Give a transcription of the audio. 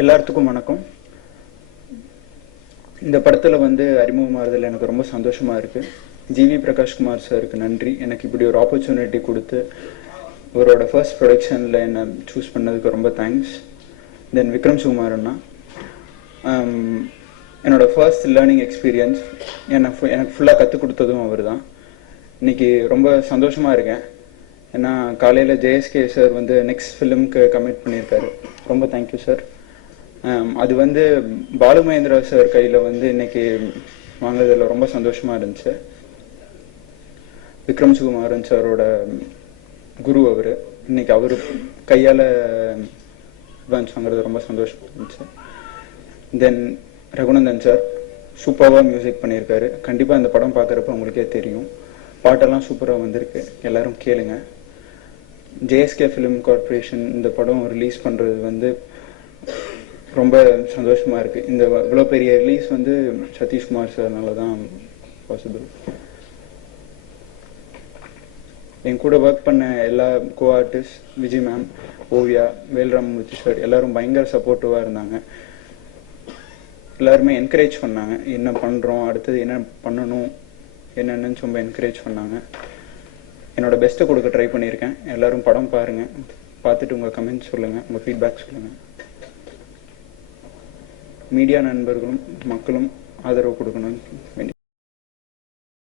எல்லாத்துக்கும் வணக்கம். இந்த படத்துல வந்து அறிமுகமாகிறதுல எனக்கு ரொம்ப சந்தோஷமா இருக்கு. ஜிவி பிரகாஷ்குமார் சாருக்கு நன்றி. எனக்கு இப்படி ஒரு ஆப்பர்ச்சுனிட்டி கொடுத்து அவரோட ஃபர்ஸ்ட் ப்ரொடக்ஷனில் என்னை சூஸ் பண்ணதுக்கு ரொம்ப தேங்க்ஸ். தென் விக்ரம் சுகுமார் அண்ணா, என்னோட ஃபர்ஸ்ட் லேர்னிங் எக்ஸ்பீரியன்ஸ் எனக்கு ஃபுல்லாக கற்றுக் கொடுத்ததும் அவர் தான். இன்னைக்கு ரொம்ப சந்தோஷமாக இருக்கேன். ஏன்னா காலையில் ஜேஎஸ்கே சார் வந்து நெக்ஸ்ட் ஃபிலிம்க்கு கமிட் பண்ணியிருக்காரு. ரொம்ப தேங்க்யூ சார். அது வந்து பாலு மகேந்திரா சார் கையில் வந்து இன்னைக்கு வாங்குறதுல ரொம்ப சந்தோஷமாக இருந்துச்சு. விக்ரம் சுகுமாரன் சாரோட குரு அவர், இன்னைக்கு அவர் கையால் அட்வான்ஸ் வாங்குறது ரொம்ப சந்தோஷமாக இருந்துச்சு. தென் ரகுநந்தன் சார் சூப்பராக மியூசிக் பண்ணியிருக்காரு. கண்டிப்பாக இந்த படம் பார்க்குறப்ப உங்களுக்கே தெரியும். பாட்டெல்லாம் சூப்பராக வந்திருக்கு, எல்லாரும் கேளுங்க. ஜேஎஸ்கே ஃபிலிம் கார்பரேஷன் இந்த படம் ரிலீஸ் பண்ணுறது வந்து ரொம்ப சந்தோஷமாக இருக்குது. இந்த இவ்வளோ பெரிய ரிலீஸ் வந்து சதீஷ்குமார் சார்னால தான் பாசிபிள். என் கூட ஒர்க் பண்ண எல்லா co artist, Vijay ma'am, Oviya, Velramoorthy sir எல்லாரும் பயங்கர சப்போர்ட்டிவாக இருந்தாங்க. எல்லாருமே என்கரேஜ் பண்ணாங்க, என்ன பண்ணுறோம், அடுத்தது என்ன பண்ணணும் என்னென்னு ரொம்ப என்கரேஜ் பண்ணாங்க. என்னோட பெஸ்ட்டை கொடுக்க ட்ரை பண்ணியிருக்கேன். எல்லாரும் படம் பாருங்கள், பார்த்துட்டு உங்கள் கமெண்ட்ஸ் சொல்லுங்கள், உங்கள் ஃபீட்பேக் சொல்லுங்கள். மீடியா நண்பர்களும் மக்களும் ஆதரவு கொடுக்கணும்.